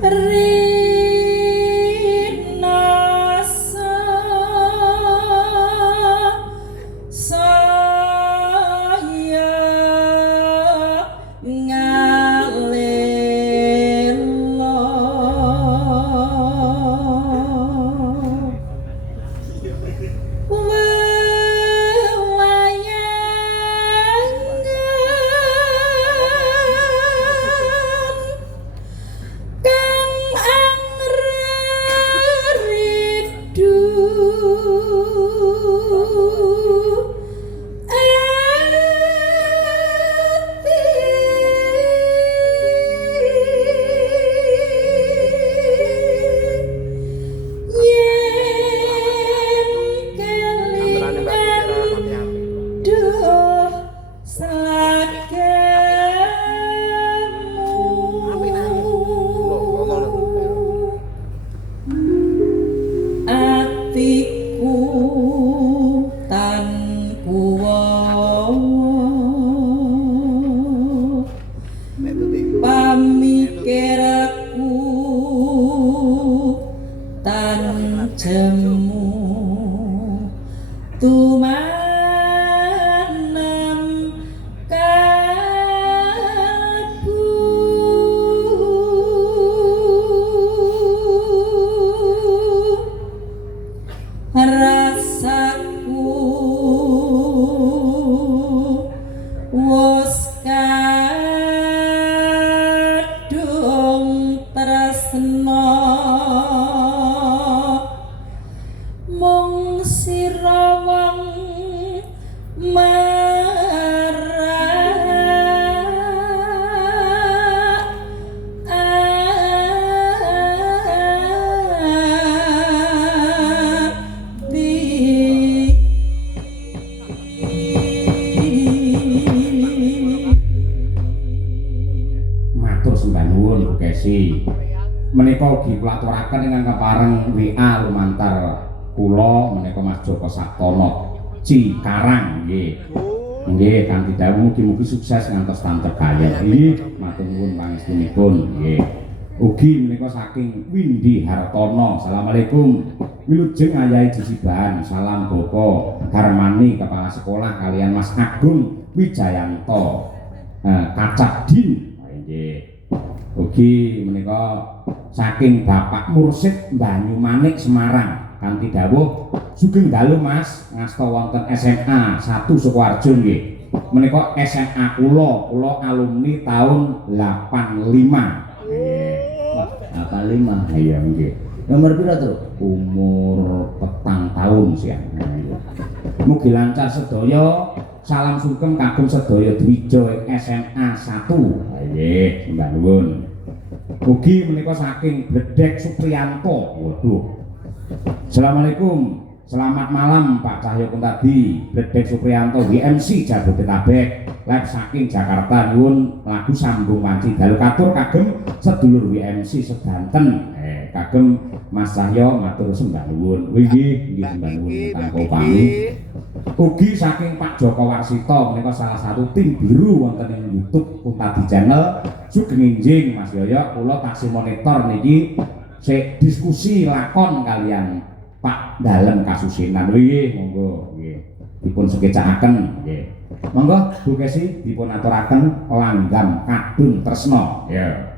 rinasa saya ngalelo atiku tan kuwawa pamikirku tan jemu tumanem kalbu rasaku wis kadung tresna mung sira wong matur sembah nuwun Bu Kesi. Menika ugi kula aturaken ingkang kepareng WA lumantar kula menika Mas Joko Saktono Cikarang nggih. Nggih kanthi dawuh mugi-mugi sukses ngantos tantek kaya. Nggih matur nuwun pangestunipun nggih. Ugi menika saking Windi Hartono. Assalamualaikum. Wilujeng ayahe jisibahan. Salam Boko Harmani Kepala Sekolah kalian Mas Agung Wijayanto Kacadin. Nggih. Ugi menika saking Bapak Mursid Banyumanik Semarang kanthi dawuh sugeng dalu Mas ngasta wonten SMA 1 Sukoharjo nggih. Menika SMA kula alumni tahun 85. Nggih. 85. Iya nggih. Nomor pira to? Umur 4 tahun siang. Mugi lancar sedaya. Salam sugeng kagem sedaya Dwija SMA 1. Nggih, sembah nuwun. Ugi menika saking Bledek Supriyanto. Waduh. Assalamualaikum. Selamat malam Pak Cahyo Kuntadi, Bledek Supriyanto WMC Jabodetabek. Live saking Jakarta nyuwun lagu Sambung Wanci dalu katur kagem sedulur WMC sedanten. Kagem Mas Cahyo matur sembah nuwun. Nggih, sembah nuwun kanggo pami. Ugi saking Pak Joko Warsito menika salah satu tim biru wonten ing YouTube Kuntadi Channel. Sugeng enjing Mas Yoyo, kula taksih monitor niki sik diskusi lakon kalian Pak Dalem Kasusinan. Nggih, monggo nggih. Dipun sekecakaken nggih. Monggo Bu Kesi dipun aturaken langgam kadung tresna. Ya.